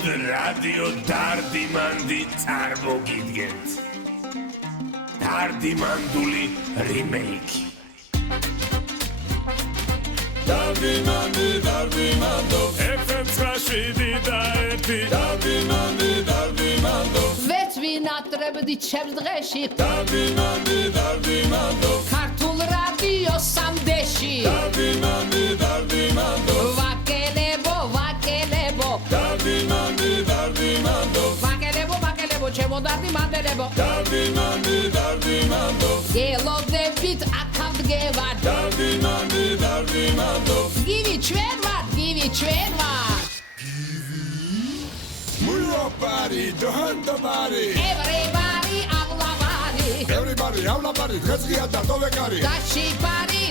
გულოდ რადიო დარდიმანდი წარმოგიდგენთ დარდიმანდული რიმეიკი დარდიმანდო FM 9.7 დარდიმანდო ვერც ვინატრებდი ჩემს დღეში დარდიმანდო ქართულ რადიო სამდეში დარდიმანდო ვაკელებო ვაკელებო ჩემო დარდიმანდებო დარდიმანდო გელოდებით აქამდგევარ დარდიმანდო გივი ჩვენ ვარ Murabari, dohandabari Everybody Everybody, khazgia da dovekari Dashi pari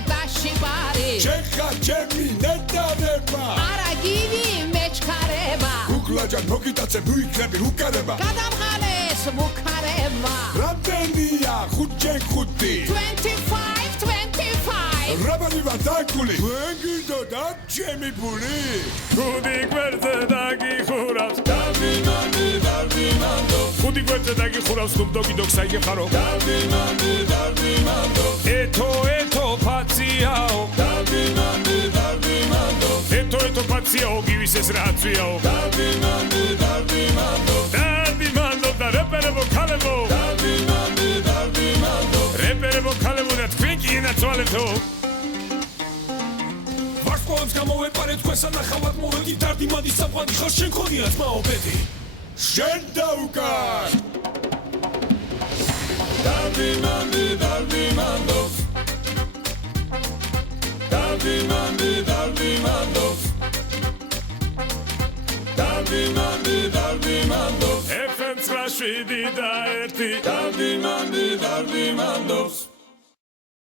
Chekha chemi netareba Ara givი მეჩქარება Uklajan mogitatse buikrebi ukareba გადამღალეს მუქარება Რამდენია ხუთჯერ ხუთი 25 Rabani vatakuli Wengido da chemi puli ხუთი გვერდზე დაგიხურავს Dardimando ხუთი გვერდზე დაგიხურავს სნუპდოგი დოქსაიგე ხარო Dardimando ეთო ფაციაო Dardimando ეთო ფაციაო გივის ეს რაცვიაო Dardimando დარდიმანდო და რეპერებო ქალებო Dardimando რეპერებო ქალებო და თქვენ კი ენაცვალეთო ვარსკვლავებს გამოვეპარეთ თქვენ სანახავად მოვედი დარდიმანდის საფრთხე ხარ შენ ქონია ძმაობედი Shen daukar Dardimando FM 9.7 Dardimando